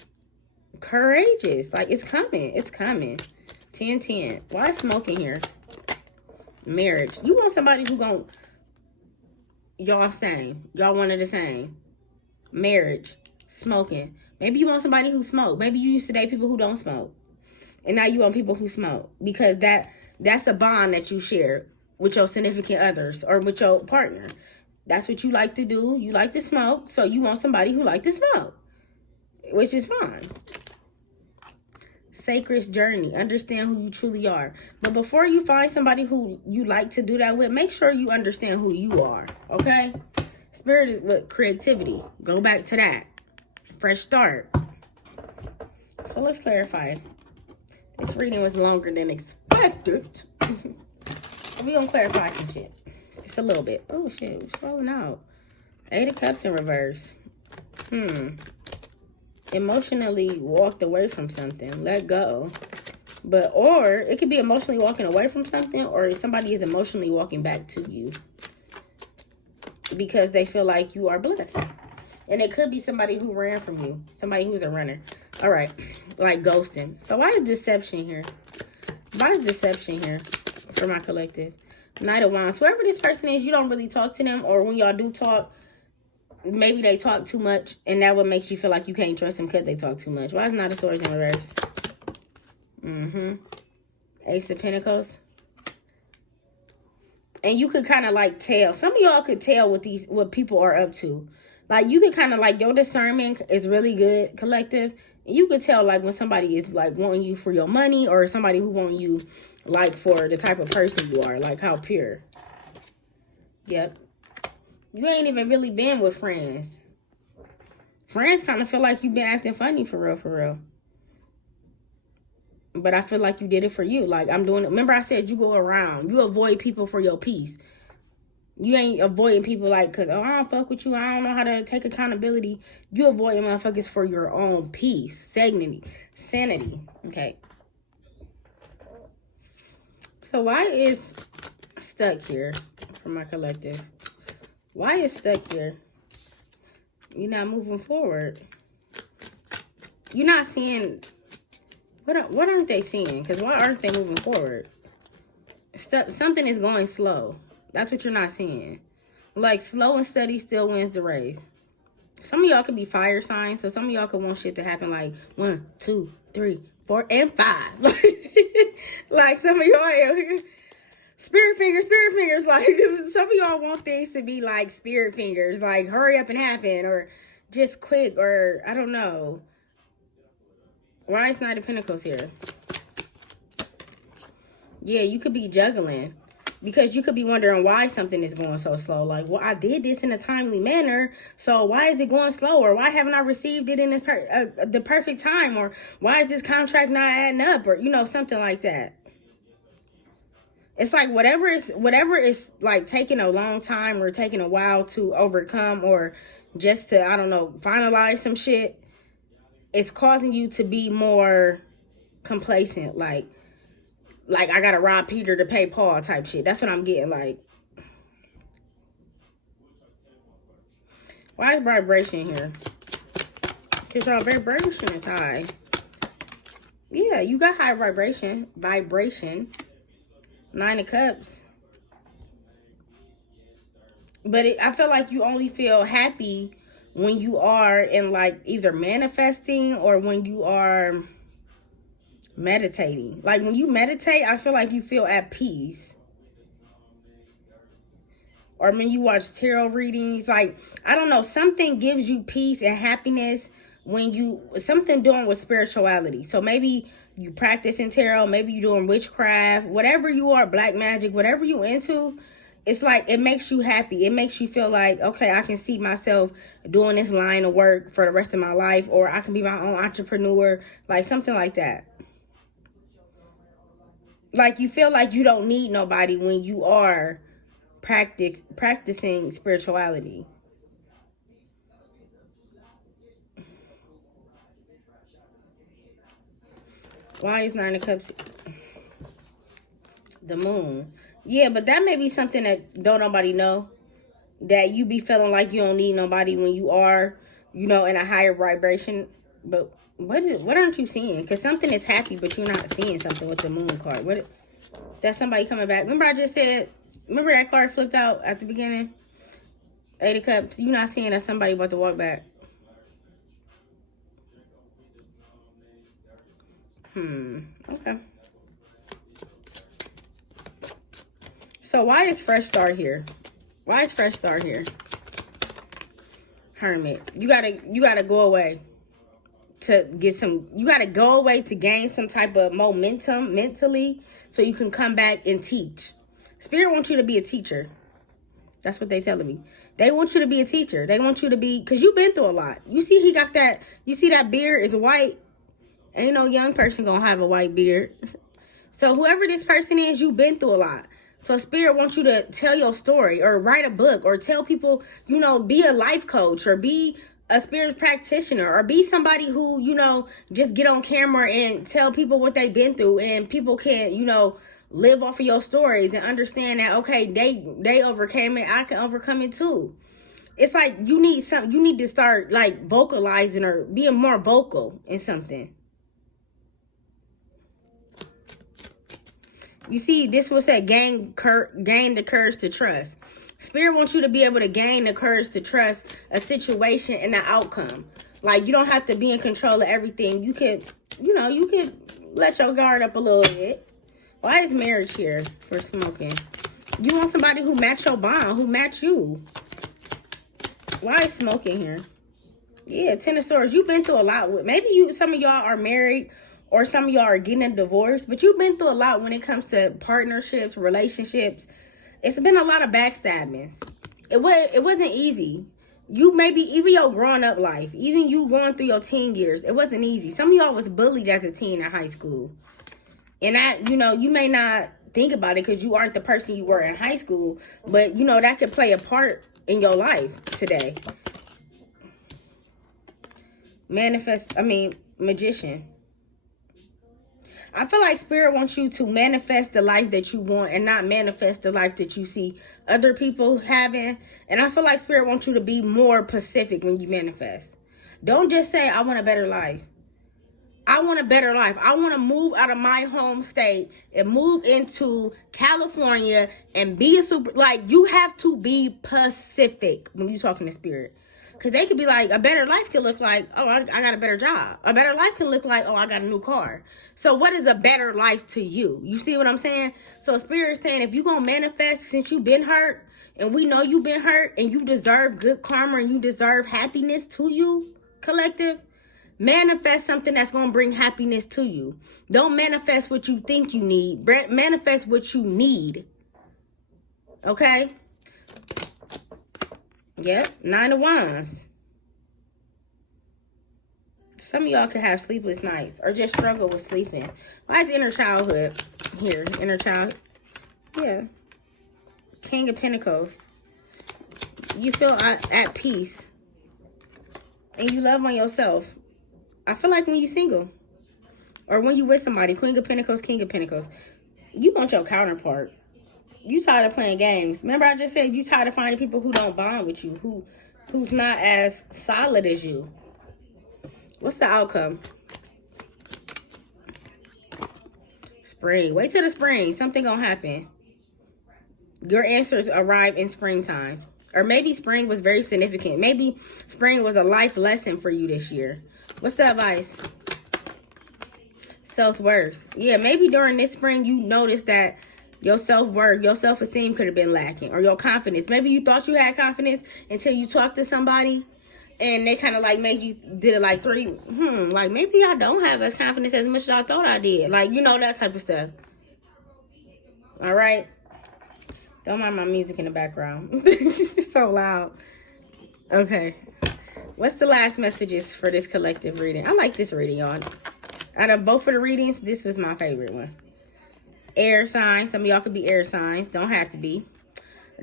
courageous. Like it's coming. It's coming. 10-10. Why smoking here? Marriage. You want somebody who gon' y'all same. Y'all one of the same. Marriage. Smoking. Maybe you want somebody who smoke. Maybe you used to date people who don't smoke. And now you want people who smoke. Because that's a bond that you share with your significant others or with your partner. That's what you like to do. You like to smoke. So you want somebody who like to smoke. Which is fine. Sacred journey. Understand who you truly are. But before you find somebody who you like to do that with, make sure you understand who you are. Okay? Spirit is with creativity. Go back to that. Fresh start. So let's clarify. This reading was longer than expected. We're going to clarify some shit. Just a little bit. Oh, shit. It's falling out. 8 of Cups in reverse. Emotionally walked away from something. Let go. Or it could be emotionally walking away from something, or somebody is emotionally walking back to you. Because they feel like you are blessed. And it could be somebody who ran from you. Somebody who's a runner. All right. Like ghosting. So why is deception here? Why is deception here for my collective? Knight of Wands. Whoever this person is, you don't really talk to them. Or when y'all do talk, maybe they talk too much. And that what makes you feel like you can't trust them because they talk too much. Why is Knight of Swords in reverse? Ace of Pentacles. And you could kind of like tell. Some of y'all could tell what people are up to. Like you could kind of like your discernment is really good, collective. And you could tell like when somebody is like wanting you for your money, or somebody who want you like for the type of person you are, like how pure. Yep. You ain't even really been with friends. Friends kind of feel like you've been acting funny for real, for real. But I feel like you did it for you. Like I'm doing it. Remember I said you go around. You avoid people for your peace. You ain't avoiding people like, because, oh, I don't fuck with you. I don't know how to take accountability. You avoiding motherfuckers for your own peace. Sanity. Okay. So why is stuck here for my collective? Why is stuck here? You're not moving forward. You're not seeing... What aren't they seeing? Because why aren't they moving forward? Something is going slow. That's what you're not seeing. Like, slow and steady still wins the race. Some of y'all could be fire signs. So some of y'all could want shit to happen like 1, 2, 3, 4, and 5. Like some of y'all... Spirit fingers. Like, some of y'all want things to be like spirit fingers. Like, hurry up and happen. Or just quick. Or, I don't know. Why is Knight of Pentacles here? Yeah, you could be juggling. Because you could be wondering why something is going so slow. Like, well, I did this in a timely manner. So why is it going slower? Why haven't I received it in the perfect time? Or why is this contract not adding up? Or, you know, something like that. It's like whatever is like taking a long time or taking a while to overcome or just to, I don't know, finalize some shit. It's causing you to be more complacent. Like I gotta rob Peter to pay Paul type shit. That's what I'm getting like. Why is vibration here? Because y'all vibration is high. Yeah, you got high vibration. 9 of Cups. But I feel like you only feel happy when you are in like either manifesting or when you are meditating. Like when you meditate, I feel like you feel at peace. Or when you watch tarot readings, like, I don't know, something gives you peace and happiness when something doing with spirituality. So maybe you practicing tarot, maybe you doing witchcraft, whatever you are, black magic, whatever you into, it's like, it makes you happy. It makes you feel like, okay, I can see myself doing this line of work for the rest of my life, or I can be my own entrepreneur, like something like that. Like you feel like you don't need nobody when you are practicing spirituality. Why is 9 of Cups? The Moon. Yeah, but that may be something that don't nobody know. That you be feeling like you don't need nobody when you are, in a higher vibration. But what aren't you seeing? Because something is happy, but you're not seeing something with the Moon card. That's somebody coming back. Remember I just said, remember that card flipped out at the beginning? 8 of Cups. You're not seeing that somebody about to walk back. Okay. So why is Fresh Start here? Why is Fresh Start here? Hermit. You gotta go away to get some, you gotta go away to gain some type of momentum mentally so you can come back and teach. Spirit wants you to be a teacher. That's what they telling me. They want you to be a teacher. They want you to be, because you've been through a lot. You see he got that, you see that beard is white. Ain't no young person gonna have a white beard. So whoever this person is, you've been through a lot. So Spirit wants you to tell your story or write a book or tell people, be a life coach or be a spirit practitioner or be somebody who, just get on camera and tell people what they've been through and people can, live off of your stories and understand that, okay, they overcame it. I can overcome it too. It's like you need to start like vocalizing or being more vocal in something. You see, this was said, gain the courage to trust. Spirit wants you to be able to gain the courage to trust a situation and the outcome. Like, you don't have to be in control of everything. You could, you could let your guard up a little bit. Why is marriage here for smoking? You want somebody who match your bond, who match you. Why is smoking here? Yeah, 10 of Swords. You've been through a lot. Maybe some of y'all are married or some of y'all are getting a divorce, but you've been through a lot when it comes to partnerships, relationships. It's been a lot of backstabbings. It wasn't easy. You maybe, even your growing up life, even you going through your teen years, it wasn't easy. Some of y'all was bullied as a teen in high school. And that, you may not think about it because you aren't the person you were in high school, but that could play a part in your life today. Magician. I feel like Spirit wants you to manifest the life that you want and not manifest the life that you see other people having. And I feel like Spirit wants you to be more specific when you manifest. Don't just say, I want a better life. I want a better life. I want to move out of my home state and move into California and be a you have to be specific when you're talking to Spirit. Because they could be like, a better life could look like, oh, I got a better job. A better life can look like, oh, I got a new car. So what is a better life to you? You see what I'm saying? So Spirit's saying, if you're going to manifest since you've been hurt, and we know you've been hurt, and you deserve good karma, and you deserve happiness to you, collective, manifest something that's going to bring happiness to you. Don't manifest what you think you need. Manifest what you need. Okay? Yep, 9 of Wands. Some of y'all could have sleepless nights or just struggle with sleeping. Why is inner childhood here? Inner child. Yeah. King of Pentacles. You feel at peace. And you love on yourself. I feel like when you're single. Or when you with somebody. Queen of Pentacles, King of Pentacles. You want your counterpart. You tired of playing games. Remember I just said you tired of finding people who don't bond with you, who's not as solid as you. What's the outcome? Spring. Wait till the spring. Something gonna happen. Your answers arrive in springtime. Or maybe spring was very significant. Maybe spring was a life lesson for you this year. What's the advice? Self-worth. Yeah, maybe during this spring you noticed that your self-worth, your self-esteem could have been lacking. Or your confidence. Maybe you thought you had confidence until you talked to somebody and they kind of like made you, did it like like maybe I don't have as confidence as much as I thought I did. Like, you know, that type of stuff. All right. Don't mind my music in the background. It's so loud. Okay. What's the last messages for this collective reading? I like this reading, y'all. Out of both of the readings, this was my favorite one. Air signs. Some of y'all could be air signs. Don't have to be.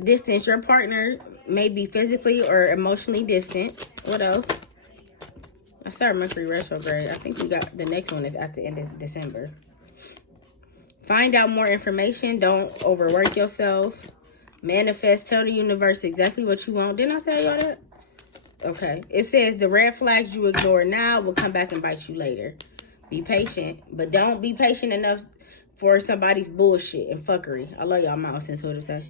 Distance. Your partner may be physically or emotionally distant. What else? I started Mercury retrograde. I think we got the next one is at the end of December. Find out more information. Don't overwork yourself. Manifest. Tell the universe exactly what you want. Didn't I tell y'all that? Okay. It says the red flags you ignore now will come back and bite you later. Be patient. But don't be patient enough for somebody's bullshit and fuckery. I love y'all. I'm out. Since what to say.